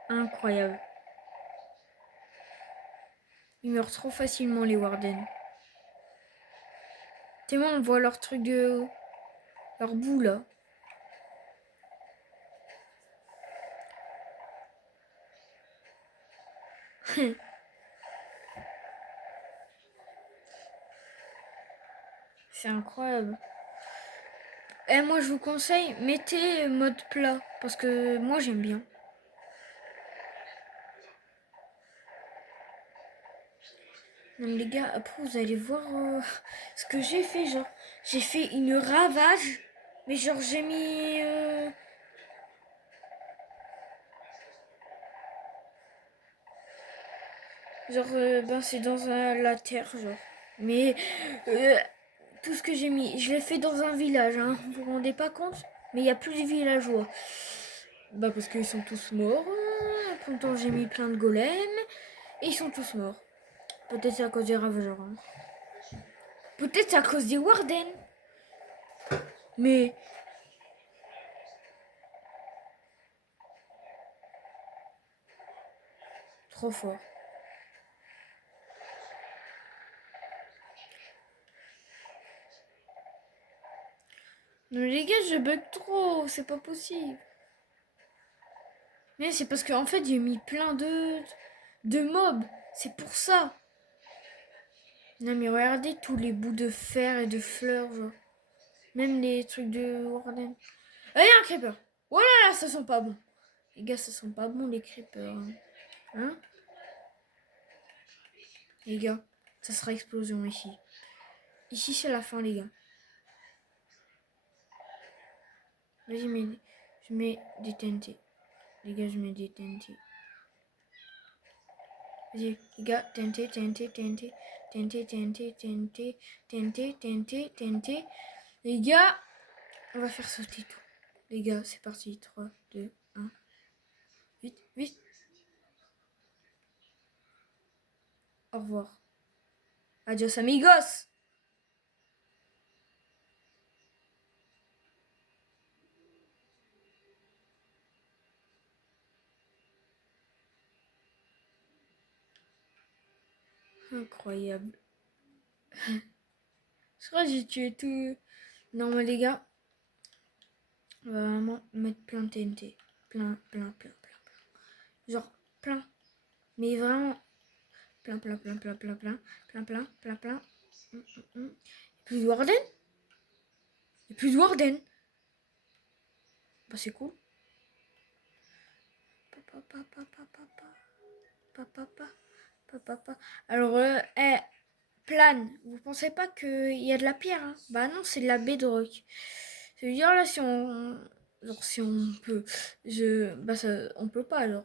Incroyable. Ils meurent trop facilement, les Warden. Tellement on voit leur truc de... Leur bout, là. C'est incroyable. Et moi, je vous conseille, mettez mode plat. Parce que moi, j'aime bien. Non, mais les gars, après, vous allez voir ce que j'ai fait. Genre, j'ai fait une ravage. Mais genre, j'ai mis... Genre, ben, c'est dans la terre, genre. Mais tout ce que j'ai mis, je l'ai fait dans un village, hein. Vous vous rendez pas compte? Mais il n'y a plus de villageois. Bah, parce qu'ils sont tous morts. Pourtant, j'ai mis plein de golems. Et ils sont tous morts. Peut-être c'est à cause des ravageurs. Hein. Peut-être c'est à cause des Warden. Mais... Trop fort. Non, les gars, je bug trop. C'est pas possible. Mais c'est parce qu'en fait, j'ai mis plein de mobs. C'est pour ça. Non, mais regardez tous les bouts de fer et de fleurs, genre. Même les trucs de Warden. Ah, il y a un creeper. Oh là là, ça sent pas bon. Les gars, ça sent pas bon, les creepers. Hein? Les gars, ça sera explosion ici. Ici, c'est la fin, les gars. Vas-y, je mets des TNT. Les gars, je mets des TNT. Vas-y, les gars, TNT, TNT, TNT, TNT, TNT, TNT, TNT, TNT, TNT. Les gars, on va faire sauter tout. Les gars, c'est parti. 3, 2, 1. Vite, vite. Au revoir. Adios, amigos. Incroyable. Je crois que j'ai tué tout. Non, mais les gars, on va vraiment mettre plein de TNT. Plein, plein, plein, plein, plein. Genre, plein. Mais vraiment, Plein, plein, plein, plein, plein, plein, plein, plein, plein, plein. Plus de Warden. Et plus de Warden. Bah c'est cool. Alors, plane. Vous pensez pas qu'il y a de la pierre, hein? Bah non, c'est de la bedrock. Ça veut dire là, si on... Genre, si on peut... Bah ça... On peut pas, alors.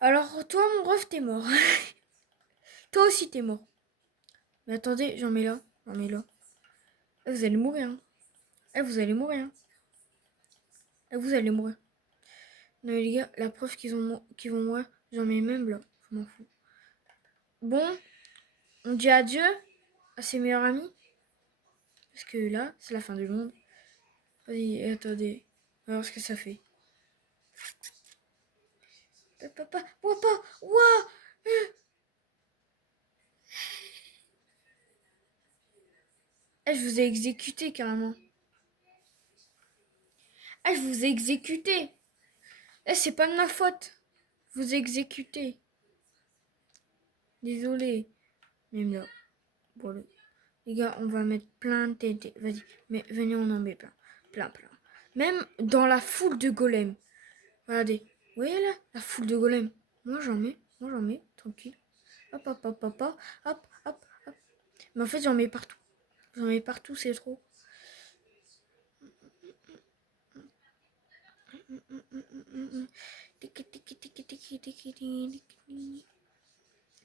Alors, toi, mon ref, t'es mort. Toi aussi, t'es mort. Mais attendez, j'en mets là. J'en mets là. Vous allez mourir, hein. Vous allez mourir, hein. Vous allez mourir. Non, mais les gars, la preuve qu'ils vont mourir, j'en mets même là. Je m'en fous. Bon, on dit adieu à ses meilleurs amis. Parce que là, c'est la fin du monde. Vas-y, attendez. On va voir ce que ça fait. Papa, papa, ouah. Je vous ai exécuté carrément. Je vous ai exécuté. C'est pas de ma faute. Je vous ai exécuté. Désolé. Même là. Bon, les gars, on va mettre plein de TNT. Vas-y, mais venez, on en met plein. Plein, plein. Même dans la foule de golems. Regardez. Vous voyez là, la foule de golems. Moi, j'en mets. Tranquille. Hop, hop, hop, hop, hop. Hop, hop, hop. Mais en fait, j'en mets partout. J'en mets partout, c'est trop.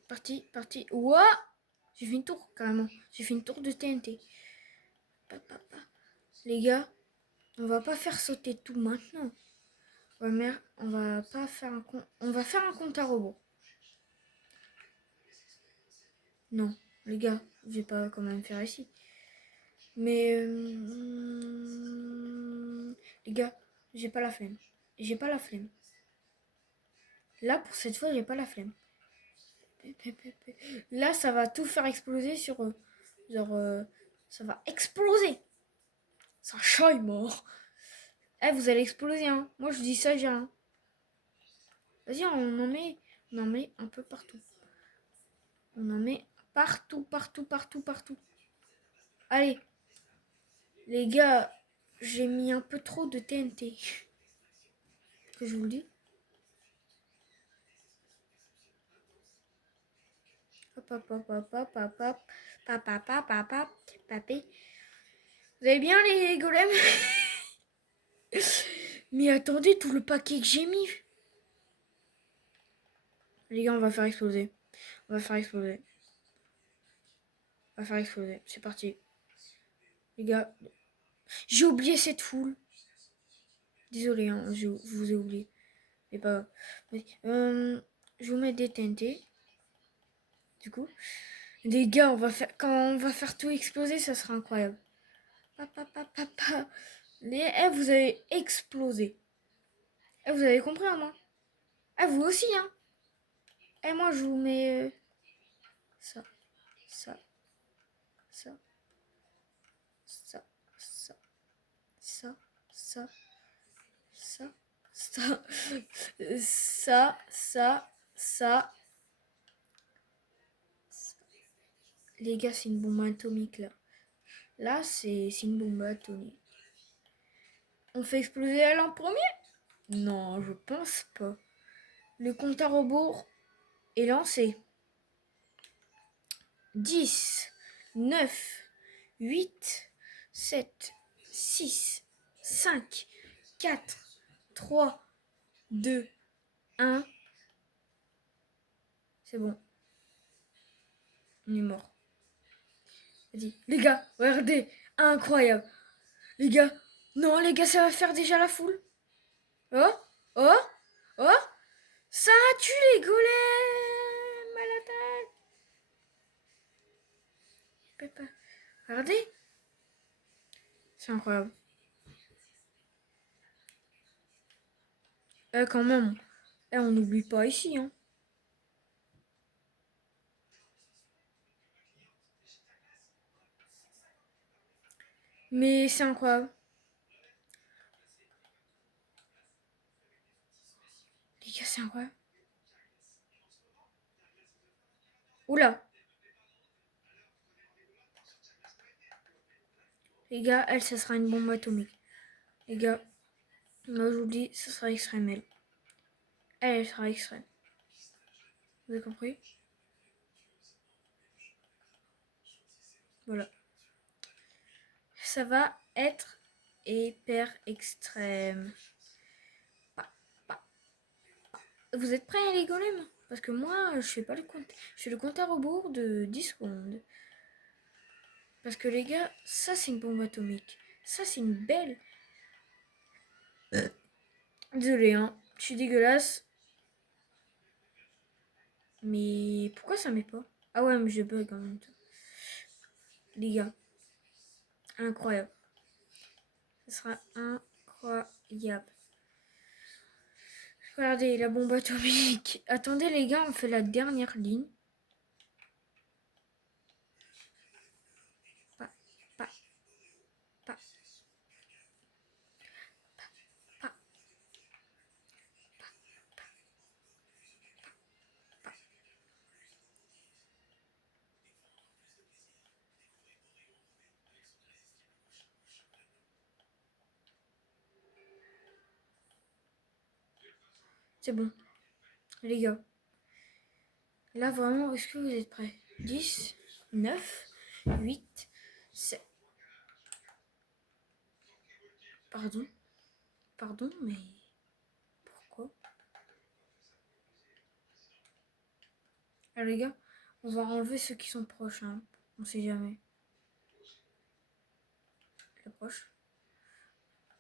Parti. Ouah! J'ai fait une tour, carrément. J'ai fait une tour de TNT. Les gars, on va pas faire sauter tout maintenant. On va pas faire un compte. On va faire un compte à rebours. Non, les gars, je vais pas quand même faire ici. Mais les gars, j'ai pas la flemme. Là, pour cette fois, j'ai pas la flemme. Là, ça va tout faire exploser sur eux. Genre, ça va exploser. C'est un chat est mort. Vous allez exploser, hein. Moi, je dis ça, j'ai rien. Vas-y, on en met un peu partout. On en met partout. Allez. Les gars, j'ai mis un peu trop de TNT. Que je vous le dis. Papé. Vous allez bien les golems? Mais attendez, tout le paquet que j'ai mis. Les gars, on va faire exploser. C'est parti. Les gars, j'ai oublié cette foule. Désolé, hein, je vous ai oublié. Mais pas grave. Je vous mets des TNT. Du coup, les gars, quand on va faire tout exploser, ça sera incroyable. Vous avez explosé. Vous avez compris, hein, moi. Vous aussi, hein. Moi, je vous mets ça. Les gars, c'est une bombe atomique, là. Là, c'est une bombe atomique. On fait exploser elle en premier? Non, je pense pas. Le compte à rebours est lancé. 10, 9, 8, 7, 6, 5, 4, 3, 2, 1. C'est bon. On est mort. Vas-y. Les gars, regardez. Incroyable. Les gars. Non, les gars, ça va faire déjà la foule. Oh. Ça a tué les golems à l'attaque. Regardez. C'est incroyable. Quand même. On n'oublie pas ici, hein. Mais c'est incroyable. Les gars, c'est incroyable. Oula. Les gars, elle, ça sera une bombe atomique. Les gars, moi je vous dis, ça sera extrême, elle. Elle sera extrême. Vous avez compris? Voilà. Ça va être hyper extrême. Vous êtes prêts les golems? Parce que moi, je fais pas le compte. Je fais le compte à rebours de 10 secondes. Parce que les gars, ça c'est une bombe atomique. Ça c'est une belle. Désolé, hein. Je suis dégueulasse. Mais pourquoi ça met pas? Ah ouais, mais je bug en même temps. Les gars, incroyable. Ce sera incroyable. Regardez, la bombe atomique. Attendez les gars, on fait la dernière ligne. Pas, pas, pas, pas. C'est bon, les gars. Là, vraiment, est-ce que vous êtes prêts? 10, 9, 8, 7. Pardon? Pardon, mais pourquoi? Alors, les gars, on va enlever ceux qui sont proches, hein. On sait jamais. Elle est proche.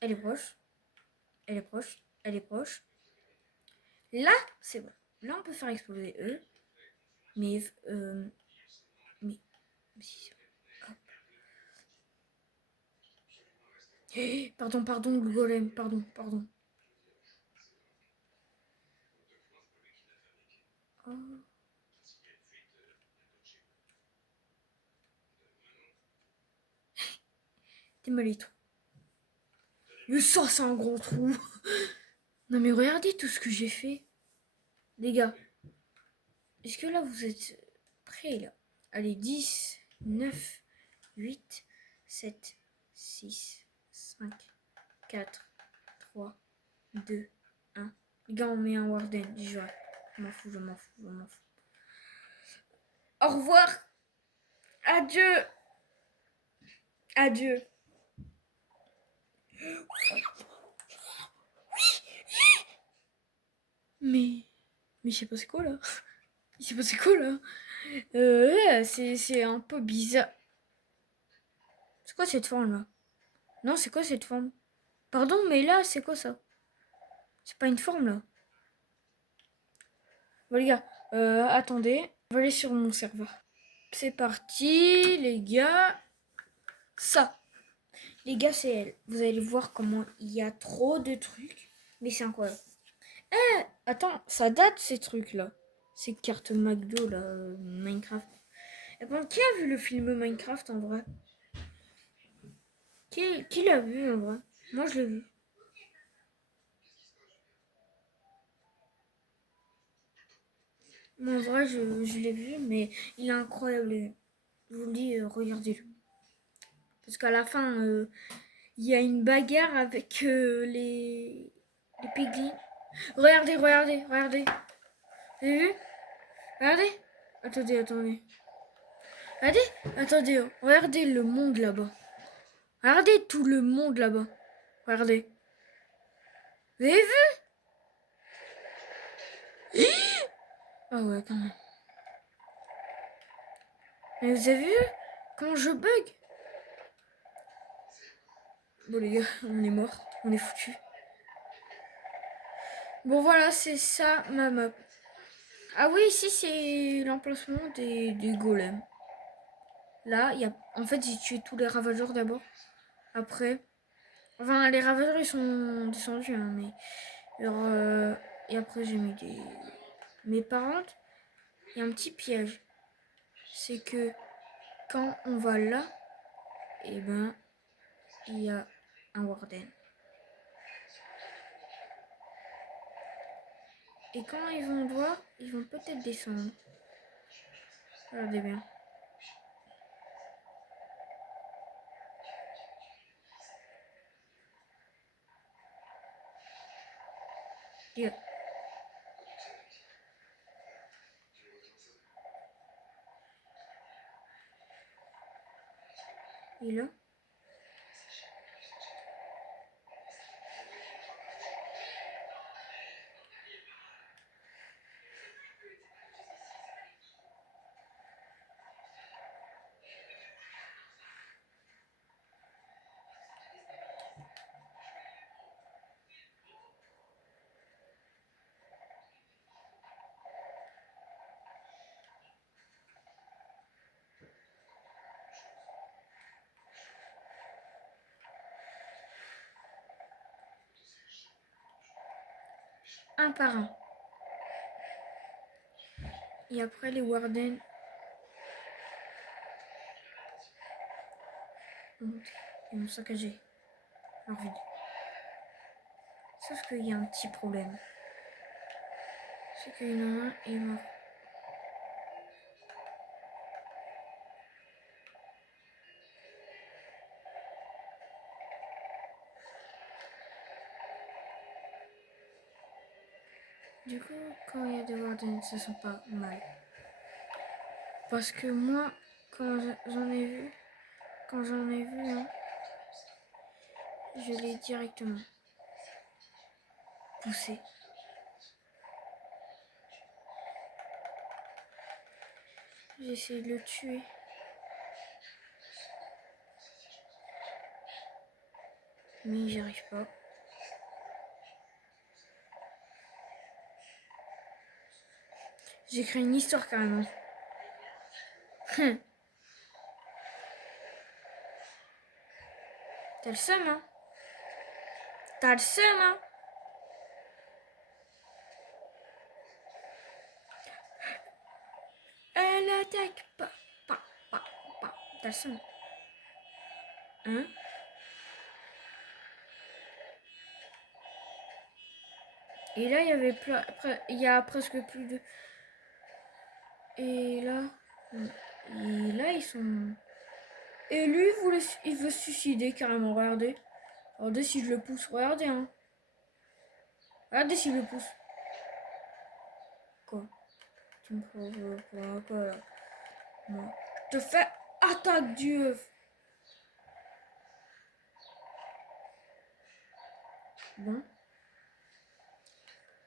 Elle est proche. Elle est proche. Elle est proche. Là, c'est bon. Là, on peut faire exploser eux. Mais, mais si, hop. Pardon, pardon, le golem, pardon, pardon. Oh. T'es mal les trous. Mais ça, c'est un gros trou. Non, mais regardez tout ce que j'ai fait. Les gars, est-ce que là, vous êtes prêts, là? Allez, 10, 9, 8, 7, 6, 5, 4, 3, 2, 1. Les gars, on met un Warden, je m'en fous, je m'en fous, je m'en fous. Au revoir. Adieu. Adieu. Mais je sais pas c'est quoi là. Il s'est passé quoi là? C'est un peu bizarre. C'est quoi cette forme là? Non, c'est quoi cette forme? Pardon, mais là, c'est quoi ça? C'est pas une forme là. Bon les gars, attendez. On va aller sur mon serveur. C'est parti, les gars. Ça. Les gars, c'est elle. Vous allez voir comment il y a trop de trucs. Mais c'est incroyable. Attends, ça date ces trucs là. Ces cartes McDo là, Minecraft. Et bon, qui a vu le film Minecraft en vrai? Qui l'a vu en vrai? Moi je l'ai vu. Moi en vrai je l'ai vu, mais il est incroyable. Je vous le dis, regardez-le. Parce qu'à la fin, il y a une bagarre avec les piglins. Regardez, regardez, regardez. Vous avez vu? Regardez. Attendez, attendez. Regardez, attendez. Regardez le monde là-bas. Regardez tout le monde là-bas. Regardez. Vous avez vu? Ah ouais, quand même. Mais vous avez vu quand je bug? Bon les gars, on est mort. On est foutu. Bon voilà, c'est ça ma map. Ah oui, ici c'est l'emplacement des golems. Là, il y a... En fait, j'ai tué tous les ravageurs d'abord. Après... Enfin, les ravageurs, ils sont descendus, hein, mais... Alors, et après, j'ai mis des... Mais par contre, il y a un petit piège. C'est que quand on va là, et ben, il y a un warden. Et quand ils vont voir, ils vont peut-être descendre. Regardez bien. Et là. Un par un. Et après les Warden. Ils ont saccagé leur ville. Sauf qu'il y a un petit problème. C'est qu'il y en a un est mort. Du coup, quand il y a des Warden, ça sent pas mal. Parce que moi, quand j'en ai vu, hein, je l'ai directement poussé. J'ai essayé de le tuer. Mais j'y arrive pas. J'ai créé une histoire carrément. T'as le seum, hein? T'as le seum, hein? Elle attaque pas. T'as le seum. Hein? Et là, il y a presque plus de... Et là, ils sont... Et lui, il veut se suicider carrément, regardez. Regardez si je le pousse, regardez, hein. Regardez si je le pousse. Quoi? Tu me provoques quoi, là? Non. Je te fais attaque du œuf. Bon.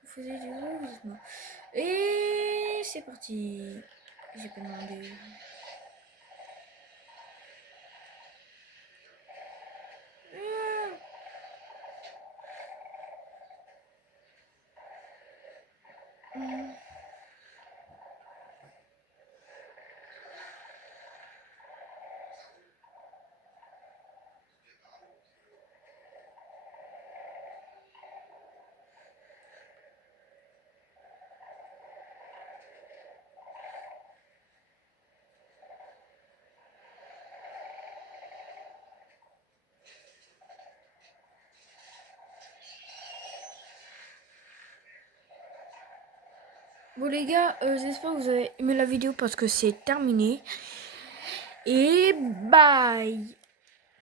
Vous faisiez du bruit, vous êtes mort. Et c'est parti. J'ai pas demandé. Bon les gars, j'espère que vous avez aimé la vidéo parce que c'est terminé. Et bye.